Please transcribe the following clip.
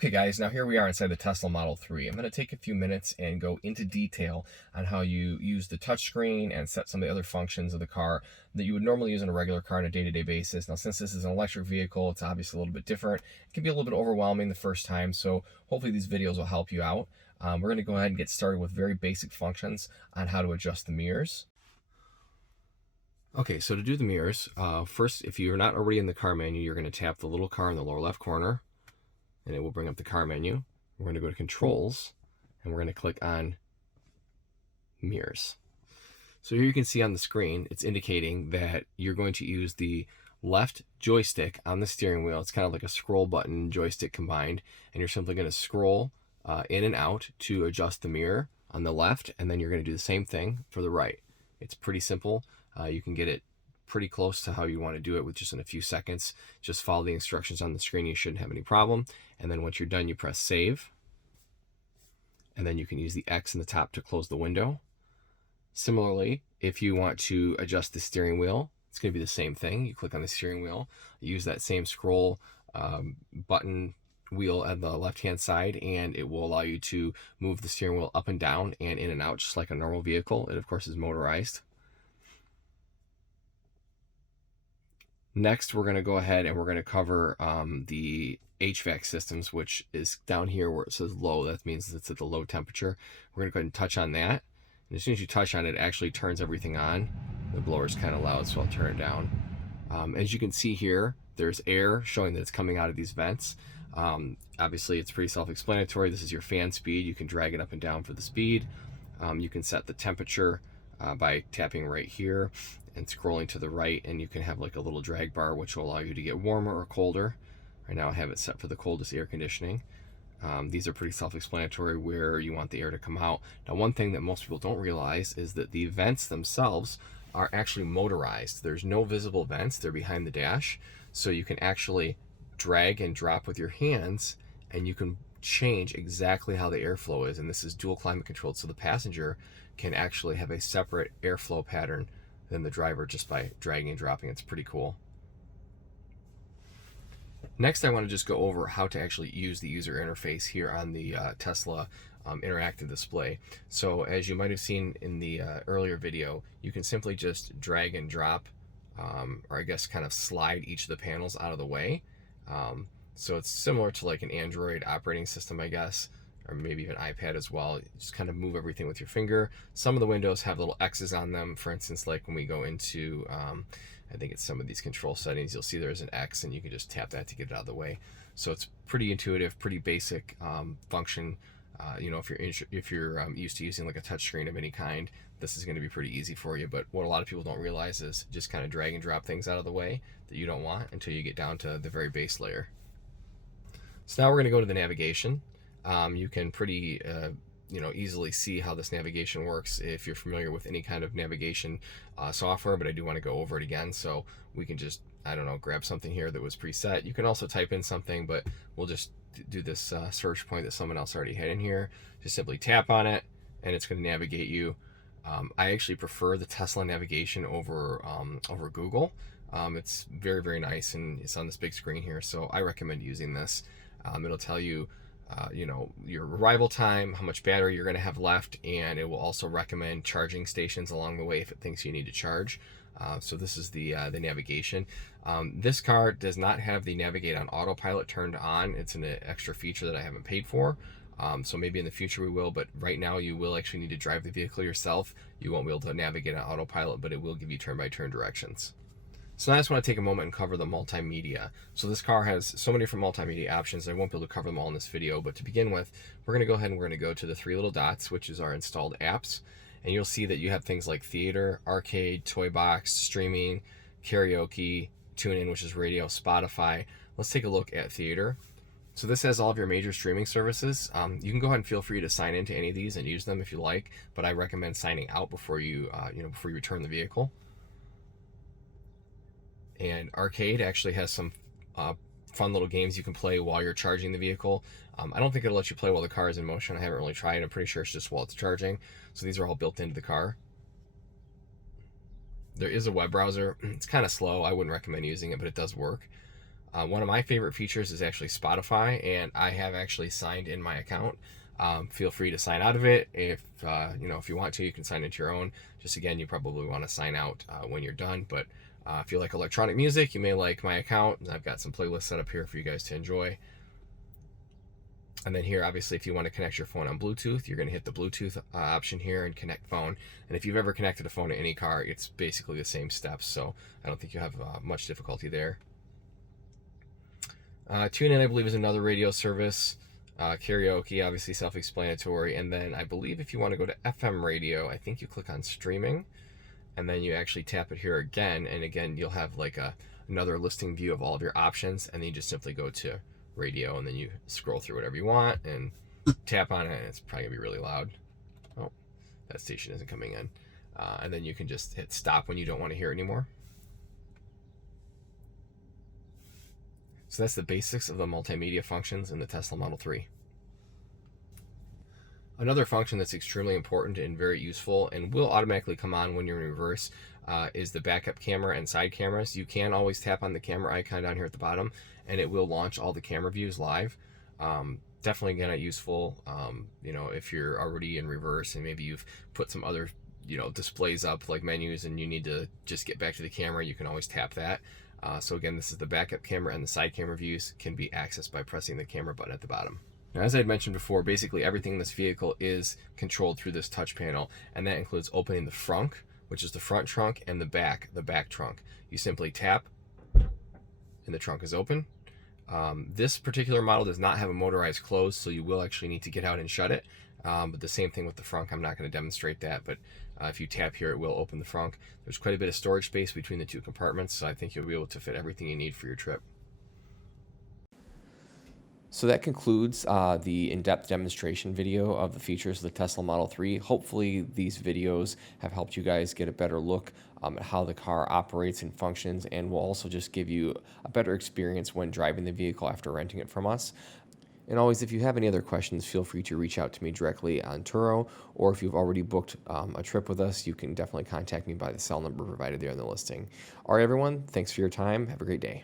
Okay guys, now here we are inside the Tesla Model 3. I'm going to take a few minutes and go into detail on how you use the touchscreen and set some of the other functions of the car that you would normally use in a regular car on a day-to-day basis. Now, since this is an electric vehicle, it's obviously a little bit different. It can be a little bit overwhelming the first time, so hopefully these videos will help you out. We're going to go ahead and get started with very basic functions on how to adjust the mirrors. Okay, so to do the mirrors, first, if you're not already in the car menu, you're going to tap the little car in the lower left corner, and it will bring up the car menu. We're going to go to controls, and we're going to click on mirrors. So here you can see on the screen, it's indicating that you're going to use the left joystick on the steering wheel. It's kind of like a scroll button joystick combined, and you're simply going to scroll in and out to adjust the mirror on the left, and then you're going to do the same thing for the right. It's pretty simple. You can get it pretty close to how you want to do it with just in a few seconds. Just follow the instructions on the screen. You shouldn't have any problem. And then once you're done, you press save. And then you can use the X in the top to close the window. Similarly, if you want to adjust the steering wheel, it's going to be the same thing. You click on the steering wheel, use that same scroll button wheel at the left-hand side, and it will allow you to move the steering wheel up and down and in and out just like a normal vehicle. It, of course, is motorized. Next, we're going to go ahead and we're going to cover the HVAC systems, which is down here where it says low. That means it's at the low temperature. We're going to go ahead and touch on that. And as soon as you touch on it, it actually turns everything on. The blower is kind of loud, so I'll turn it down. As you can see here, there's air showing that it's coming out of these vents. Obviously, it's pretty self-explanatory. This is your fan speed. You can drag it up and down for the speed. You can set the temperature by tapping right here and scrolling to the right, and you can have like a little drag bar which will allow you to get warmer or colder. Right now I have it set for the coldest air conditioning. These are pretty self-explanatory where you want the air to come out. Now, one thing that most people don't realize is that the vents themselves are actually motorized. There's no visible vents, they're behind the dash, so you can actually drag and drop with your hands, and you can change exactly how the airflow is. And this is dual climate controlled, so the passenger can actually have a separate airflow pattern than the driver just by dragging and dropping. It's pretty cool. Next, I want to just go over how to actually use the user interface here on the Tesla interactive display. So as you might have seen in the earlier video, you can simply just drag and drop, or I guess kind of slide each of the panels out of the way. So it's similar to like an Android operating system, I guess, or maybe even iPad as well. You just kind of move everything with your finger. Some of the windows have little X's on them. For instance, like when we go into, I think it's some of these control settings, you'll see there's an X, and you can just tap that to get it out of the way. So it's pretty intuitive, pretty basic function. You know, if you're used to using like a touch screen of any kind, this is going to be pretty easy for you. But what a lot of people don't realize is just kind of drag and drop things out of the way that you don't want until you get down to the very base layer. So now we're going to go to the navigation. You can pretty easily see how this navigation works if you're familiar with any kind of navigation software, but I do want to go over it again. So we can just, I don't know, grab something here that was preset. You can also type in something, but we'll just do this search point that someone else already had in here. Just simply tap on it, and it's going to navigate you. I actually prefer the Tesla navigation over Google. It's very, very nice, and it's on this big screen here, so I recommend using this. It'll tell you your arrival time, how much battery you're going to have left, and it will also recommend charging stations along the way if it thinks you need to charge. So this is the navigation. This car does not have the navigate on autopilot turned on. It's an extra feature that I haven't paid for. So maybe in the future we will, but right now you will actually need to drive the vehicle yourself. You won't be able to navigate on autopilot, but it will give you turn-by-turn directions. So now I just want to take a moment and cover the multimedia. So this car has so many different multimedia options. I won't be able to cover them all in this video, but to begin with, we're going to go ahead and we're going to go to the three little dots, which is our installed apps. And you'll see that you have things like theater, arcade, toy box, streaming, karaoke, TuneIn, which is radio, Spotify. Let's take a look at theater. So this has all of your major streaming services. You can go ahead and feel free to sign into any of these and use them if you like, but I recommend signing out before you return the vehicle. And arcade actually has some fun little games you can play while you're charging the vehicle. I don't think it'll let you play while the car is in motion. I haven't really tried. I'm pretty sure it's just while it's charging. So these are all built into the car. There is a web browser. It's kind of slow. I wouldn't recommend using it, but it does work. One of my favorite features is actually Spotify, and I have actually signed in my account. Feel free to sign out of it. If if you want to, you can sign into your own. Just again, you probably want to sign out when you're done. But if you like electronic music, you may like my account. I've got some playlists set up here for you guys to enjoy. And then here, obviously, if you want to connect your phone on Bluetooth, you're going to hit the Bluetooth option here and connect phone. And if you've ever connected a phone to any car, it's basically the same steps. So I don't think you have much difficulty there. TuneIn, I believe, is another radio service. Karaoke, obviously self-explanatory. And then I believe if you want to go to FM radio, I think you click on streaming. And then you actually tap it here again. And again, you'll have like another listing view of all of your options. And then you just simply go to radio, and then you scroll through whatever you want and tap on it, and it's probably gonna be really loud. Oh, that station isn't coming in. And then you can just hit stop when you don't want to hear it anymore. So that's the basics of the multimedia functions in the Tesla Model 3. Another function that's extremely important and very useful and will automatically come on when you're in reverse is the backup camera and side cameras. You can always tap on the camera icon down here at the bottom, and it will launch all the camera views live. Definitely, again, useful, if you're already in reverse and maybe you've put some other, displays up like menus and you need to just get back to the camera, you can always tap that. So again, this is the backup camera, and the side camera views can be accessed by pressing the camera button at the bottom. Now, as I mentioned before, basically everything in this vehicle is controlled through this touch panel, and that includes opening the frunk, which is the front trunk, and the back trunk. You simply tap, and the trunk is open. This particular model does not have a motorized close, so you will actually need to get out and shut it. But the same thing with the frunk. I'm not going to demonstrate that, but if you tap here, it will open the frunk. There's quite a bit of storage space between the two compartments, so I think you'll be able to fit everything you need for your trip. So that concludes the in-depth demonstration video of the features of the Tesla Model 3. Hopefully these videos have helped you guys get a better look at how the car operates and functions, and will also just give you a better experience when driving the vehicle after renting it from us. And always, if you have any other questions, feel free to reach out to me directly on Turo, or if you've already booked a trip with us, you can definitely contact me by the cell number provided there in the listing. All right, everyone, thanks for your time. Have a great day.